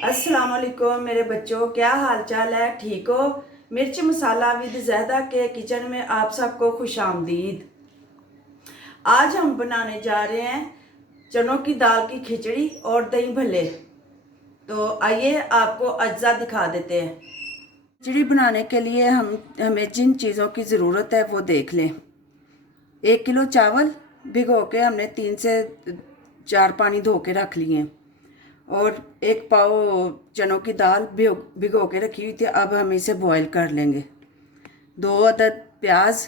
अस्सलाम वालेकुम मेरे बच्चों, क्या हाल चाल है? ठीक हो? मिर्च मसाला विद ज़ैदा के किचन में आप सबको खुश आमदीद। आज हम बनाने जा रहे हैं चनों की दाल की खिचड़ी और दही भल्ले। तो आइए आपको अज्जा दिखा देते हैं। खिचड़ी बनाने के लिए हमें जिन चीज़ों की ज़रूरत है वो देख लें। 1 किलो चावल भिगो के हमने 3 से 4 पानी धो के रख लिए हैं और 1 पाव चनों की दाल भिगो के रखी हुई थी। अब हम इसे बॉईल कर लेंगे। 2 अदद प्याज,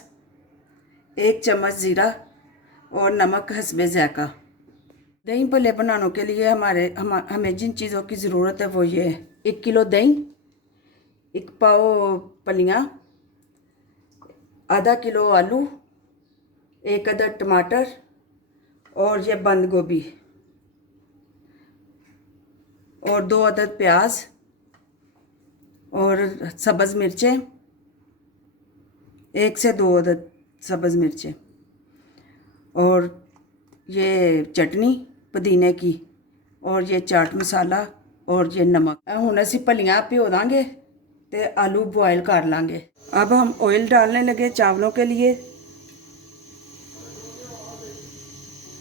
1 चम्मच ज़ीरा और नमक हस्बे ज़ायक़ा। दही भल्ले बनाने के लिए हमें जिन चीज़ों की ज़रूरत है वो ये है: 1 किलो दही, 1 पाव फलियाँ, आधा किलो आलू, 1 अदद टमाटर और ये बंद गोभी और 2 अदद प्याज और सब्ज़ मिर्चें, 1 से 2 अदद सब्ज़ मिर्चें और ये चटनी पुदीने की और ये चाट मसाला और ये नमक। हुण असी भलियाँ भिओ दांगे ते आलू बॉयल कर लांगे। अब हम ऑयल डालने लगे चावलों के लिए।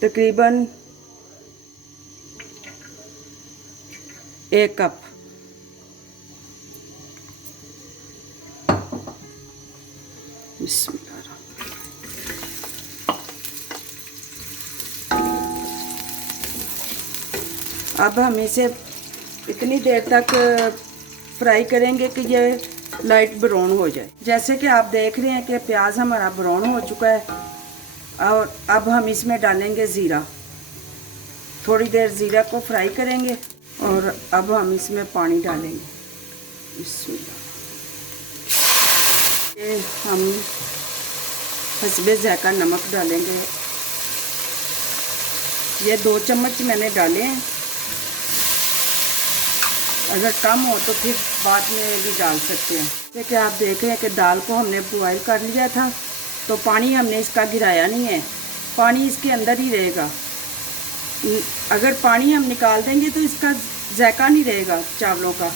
तकरीबन 1 कप। बिस्मिल्लाह। अब हम इसे इतनी देर तक फ्राई करेंगे कि ये लाइट ब्राउन हो जाए। जैसे कि आप देख रहे हैं कि प्याज हमारा ब्राउन हो चुका है और अब हम इसमें डालेंगे ज़ीरा। थोड़ी देर ज़ीरा को फ्राई करेंगे और अब हम इसमें पानी डालेंगे। बिस्मिल्लाह। ये हम हस्बे ज़ायक़ा नमक डालेंगे। ये 2 चम्मच मैंने डाले हैं, अगर कम हो तो फिर बाद में भी डाल सकते हैं। जैसे आप देख रहे हैं कि दाल को हमने बॉयल कर लिया था तो पानी हमने इसका गिराया नहीं है, पानी इसके अंदर ही रहेगा। अगर पानी हम निकाल देंगे तो इसका जायका नहीं रहेगा चावलों का।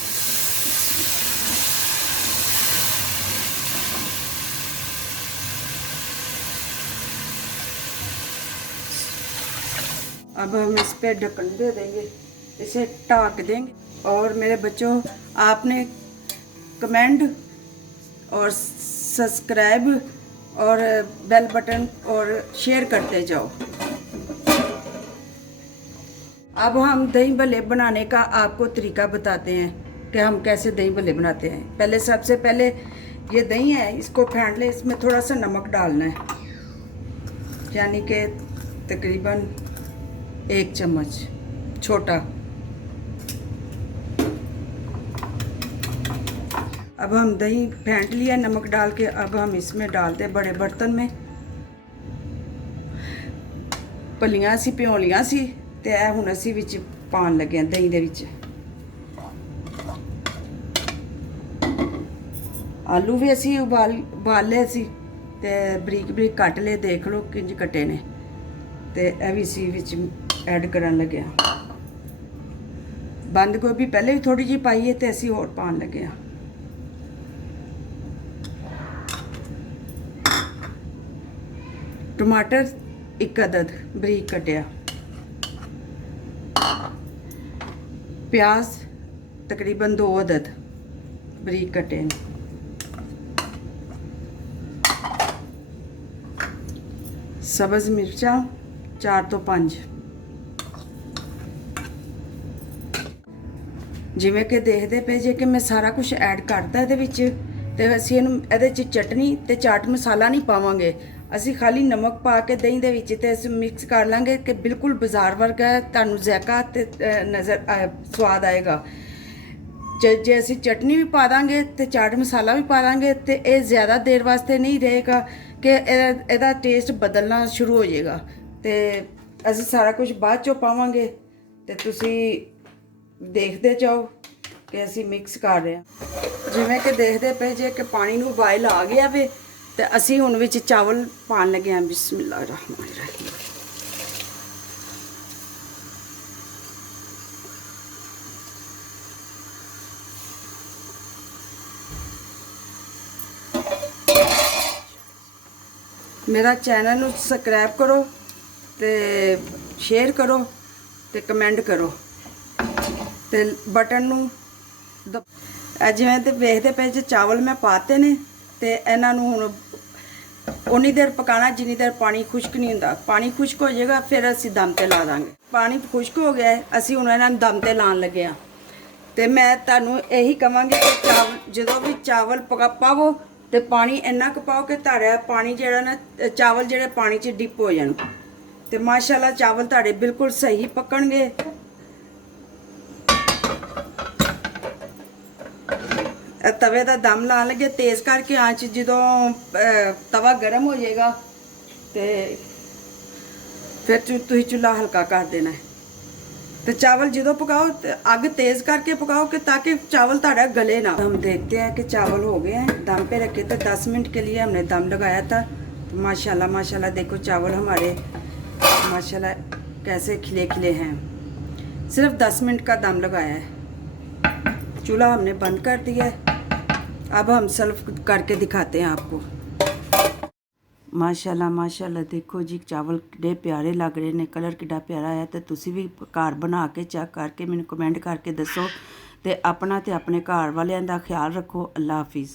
अब हम इस पर ढक्कन दे देंगे, इसे ढक देंगे। और मेरे बच्चों, आपने कमेंट और सब्सक्राइब और बेल बटन और शेयर करते जाओ। अब हम दही भल्ले बनाने का आपको तरीका बताते हैं कि हम कैसे दही भल्ले बनाते हैं। सबसे पहले ये दही है, इसको फेंट लें। इसमें थोड़ा सा नमक डालना है, यानी कि तकरीबन 1 चम्मच छोटा। अब हम दही फेंट लिया नमक डाल के। अब हम इसमें डालते बड़े बर्तन में। भलियाँ असी भिओ लियां सी ते हुण असी विच पाउण लगे हैं दही दे विच। आलू भी असी उबाल ले सी ते बरीक बरीक कट ले। देख लो किंज कटे ने ते ए भी सी विच ऐड करन लगे हैं। बंद गोभी पहले भी थोड़ी जी पाई है ते असी होर पाउण लगे हैं। टमाटर 1 अदद बरीक कटिया, प्याज तकरीबन 2 अदद बरीक कटे, सब्ज़ मिर्चा 4 तो 5। जिवें कि देखते पे जे कि मैं सारा कुछ ऐड करता ਇਹਦੇ ਵਿੱਚ ਤੇ ਅਸੀਂ ਇਹਦੇ 'ਚ ਚਟਨੀ ਤੇ ਚਾਟ ਮਸਾਲਾ ਨਹੀਂ ਪਾਵਾਂਗੇ। ਅਸੀਂ ਖਾਲੀ ਨਮਕ ਪਾ ਕੇ ਦਹੀਂ ਦੇ ਵਿੱਚ ਤੇ ਅਸੀਂ ਮਿਕਸ ਕਰ ਲਾਂਗੇ ਕਿ ਬਿਲਕੁਲ ਬਾਜ਼ਾਰ ਵਰਗਾ ਤੁਹਾਨੂੰ ਜ਼ਾਇਕਾ ਤੇ ਸਵਾਦ ਆਏਗਾ। ਜੇ ਅਸੀਂ ਚਟਨੀ ਵੀ ਪਾ ਦਾਂਗੇ ਤੇ ਚਾਟ ਮਸਾਲਾ ਵੀ ਪਾ ਦਾਂਗੇ ਤੇ ਇਹ ਜ਼ਿਆਦਾ ਦੇਰ ਵਾਸਤੇ ਨਹੀਂ ਰਹੇਗਾ ਕਿ ਇਹਦਾ ਟੇਸਟ ਬਦਲਣਾ ਸ਼ੁਰੂ ਹੋ ਜਾਏਗਾ। ਤੇ ਅਸੀਂ ਸਾਰਾ ਕੁਝ ਬਾਅਦ ਚੋਂ ਪਾਵਾਂਗੇ ਤੇ ਤੁਸੀਂ देखते जाओ कि असी मिक्स कर रहे हैं। जिमें कि देखते पे जे कि पानी नूं उबाल आ गया वे ते असी हुण विच चावल पाउण लगे हैं। बिस्मिल्लाह रहमान रहीम। मेरा चैनल ਨੂੰ ਸਬਸਕ੍ਰਾਈਬ ਕਰੋ ਤੇ ਸ਼ੇਅਰ ਕਰੋ ਤੇ ਕਮੈਂਟ ਕਰੋ ਤੇ ਬਟਨ ਨੂੰ ਜਿਵੇਂ ਤੇ ਵੇਖਦੇ ਪਏ ਜੇ ਚਾਵਲ ਮੈਂ ਪਾਤੇ ਨੇ ਤੇ ਇਹਨਾਂ ਨੂੰ ਹੁਣ ਉਨੀ ਦੇਰ ਪਕਾਣਾ ਜਿੰਨੀ ਦੇਰ ਪਾਣੀ ਖੁਸ਼ਕ ਨਹੀਂ ਹੁੰਦਾ। ਪਾਣੀ ਖੁਸ਼ਕ ਹੋ ਜਾਏਗਾ ਫਿਰ ਅਸੀਂ ਦਮ ਤੇ ਲਾ ਦਾਂਗੇ। ਪਾਣੀ ਖੁਸ਼ਕ ਹੋ ਗਿਆ ਹੈ, ਅਸੀਂ ਹੁਣ ਇਹਨਾਂ ਨੂੰ ਦਮ ਤੇ ਲਾਉਣ ਲੱਗੇ ਆ। ਤੇ ਮੈਂ ਤੁਹਾਨੂੰ ਇਹੀ ਕਹਾਂਗੀ ਕਿ ਜਦੋਂ ਵੀ ਚਾਵਲ ਪਾਵੋ ਤੇ ਪਾਣੀ ਇੰਨਾ ਕੁ ਪਾਓ ਕਿ ਤੁਹਾਡਾ ਪਾਣੀ ਜਿਹੜਾ ਨਾ ਚਾਵਲ ਜਿਹੜੇ ਪਾਣੀ 'ਚ ਡਿਪ ਹੋ ਜਾਣ ਤੇ ਮਾਸ਼ਾਅੱਲਾ ਚਾਵਲ ਤੁਹਾਡੇ ਬਿਲਕੁਲ ਸਹੀ ਪੱਕਣਗੇ। ਤਵੇ ਦਾ ਦਮ ਲਾਉਣ ਲੱਗੇ ਤੇਜ਼ ਕਰਕੇ ਆਂਚ, ਜਦੋਂ ਤਵਾ ਗਰਮ ਹੋ ਜਾਏਗਾ ਤੇ ਫਿਰ ਤੁਸੀਂ ਚੁੱਲ੍ਹਾ ਹਲਕਾ ਕਰ ਦੇਣਾ ਹੈ। तो चावल जो पकाओ आग तेज़ करके पकाओ कि ताकि चावल ताड़ा गले ना। हम देखते हैं कि चावल हो गए हैं, दम पे रखे तो 10 मिनट के लिए हमने दम लगाया था। तो माशाल्लाह माशाल्लाह देखो चावल हमारे माशाल्लाह कैसे खिले खिले हैं। सिर्फ 10 मिनट का दम लगाया है। चूल्हा हमने बंद कर दिया है। अब हम सर्व करके दिखाते हैं आपको। माशाल्लाह माशाल्लाह देखो जी चावल किड्डे प्यारे लग रहे ने, कलर किड्डा प्यारा है। तो तुसी भी घर बना के चेक करके मैनू कमेंट करके दसो ते अपना ते अपने घर वालियां दा ख्याल रखो। अल्लाह हाफिज़।